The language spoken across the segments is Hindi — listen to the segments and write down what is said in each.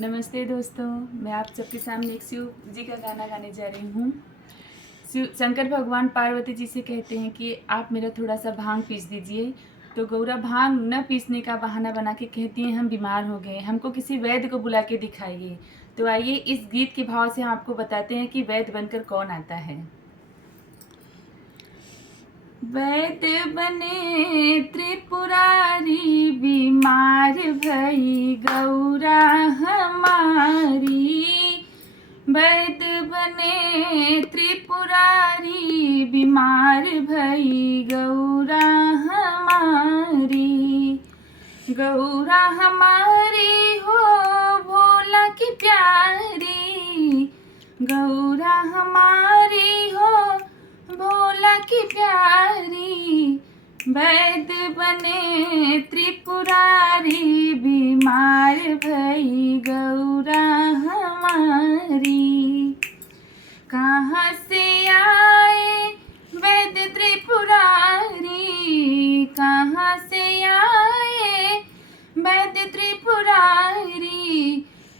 नमस्ते दोस्तों, मैं आप सबके सामने एक शिव जी का गाना गाने जा रही हूँ। शंकर भगवान पार्वती जी से कहते हैं कि आप मेरा थोड़ा सा भांग पीस दीजिए। तो गौरा भांग न पीसने का बहाना बना के कहती हैं हम बीमार हो गए, हमको किसी वैद्य को बुला के दिखाइए। तो आइए इस गीत के भाव से हम आपको बताते हैं कि वैद्य बनकर कौन आता है। वैद्य बने त्रिपुरारी, बीमार भई गौरा हमारी। वैद्य बने त्रिपुरारी, बीमार भई गौरा हमारी। गौरा हमारी हो भोला की प्यारी, गौरा हमारी हो भोला की प्यारी। वैद्य बने त्रिपुरारी, बीमार भई गौरा हमारी। कहाँ से आए वैद्य त्रिपुरारी, कहाँ से आए वैद्य त्रिपुरारी।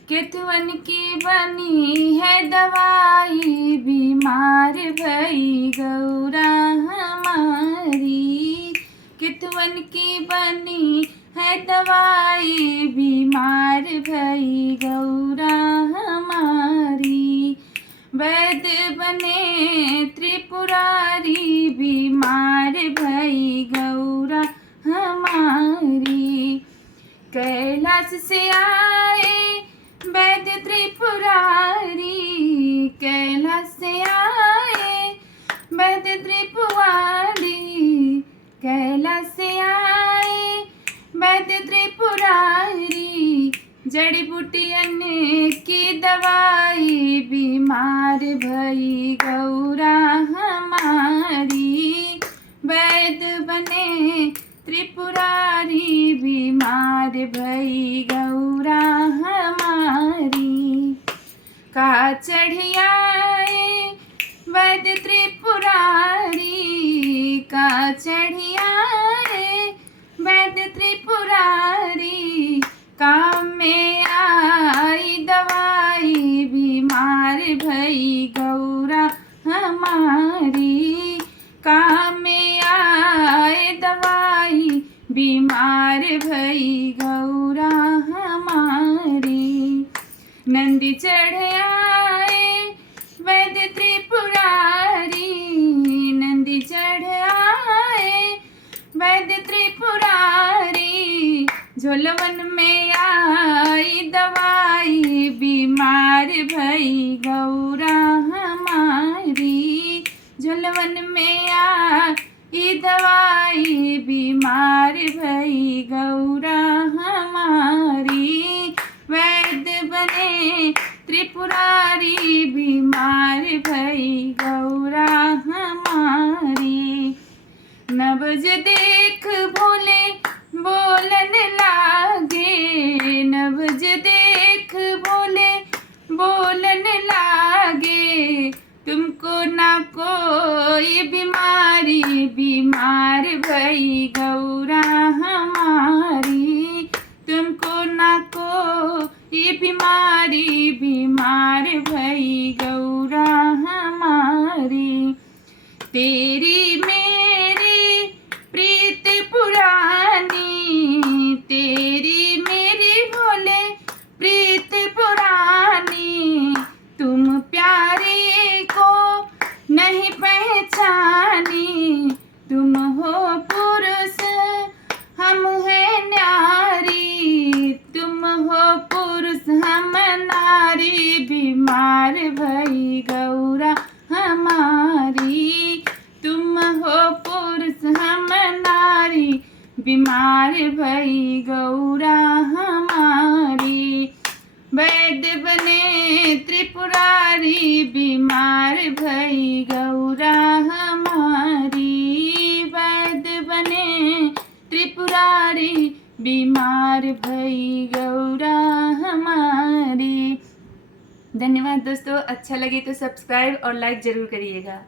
केतवन की बनी है दवाई, बीमार भई गौरा हमारी। केतवन की बनी है दवाई, बीमार भई गौरा हमारी। वैद्य बने त्रिपुरारी, बीमार भई गौरा हमारी। कैलाश से आए वैद्य त्रिपुरारी, कैलाश से आए वैद्य त्रिपुरारी। कैलाश से आए वैद्य त्रिपुरारी। जड़ी बूटियन की दवाई, बीमार भई गौरा हमारी। वैद्य बने त्रिपुरारी, बीमार भई गौरा हमारी। का चढ़ियाए वैद्य त्रिपुरारी, का चढ़ियाए वैद्य त्रिपुरारी। काम में आई दवाई, बीमार भई गौरा हमारी। काम में आए दवाई, बीमार भई गौरा हमारी। नंदी चढ़ आए वैद्य त्रिपुरारी, नंदी चढ़ आए वैद्य त्रिपुरारी। झोलवन में आई दवाई, बीमार भई गौरा हमारी। झोलवन में आई दवाई, बीमार भई गौरा हमारी। वैद्य बने त्रिपुरारी, बीमार भई गौरा हमारी। नब्ज देख भोले बोलन लागे, नब्ज देख भोले बोलन लागे। तुमको ना कोई बीमारी, बीमार भई गौरा हमारी। तुमको ना कोई बीमारी, बीमार भई गौरा हमारी। तेरी मेरी प्रीत पुरानी, तेरी मेरी भोले प्रीत पुरानी। तुम प्यारे को नहीं पहचानी, तुम हो पुरुष हम है नारी। तुम हो पुरुष हम नारी, बीमार भई गौरा हमारी। तुम हो पुरुष हम नारी, बीमार भई गौरा हमारी। वैद्य बने त्रिपुरारी, बीमार भई गौरा हमारी। वैद्य बने त्रिपुरारी, बीमार भई गौरा हमारी। धन्यवाद दोस्तों, अच्छा लगे तो सब्सक्राइब और लाइक ज़रूर करिएगा।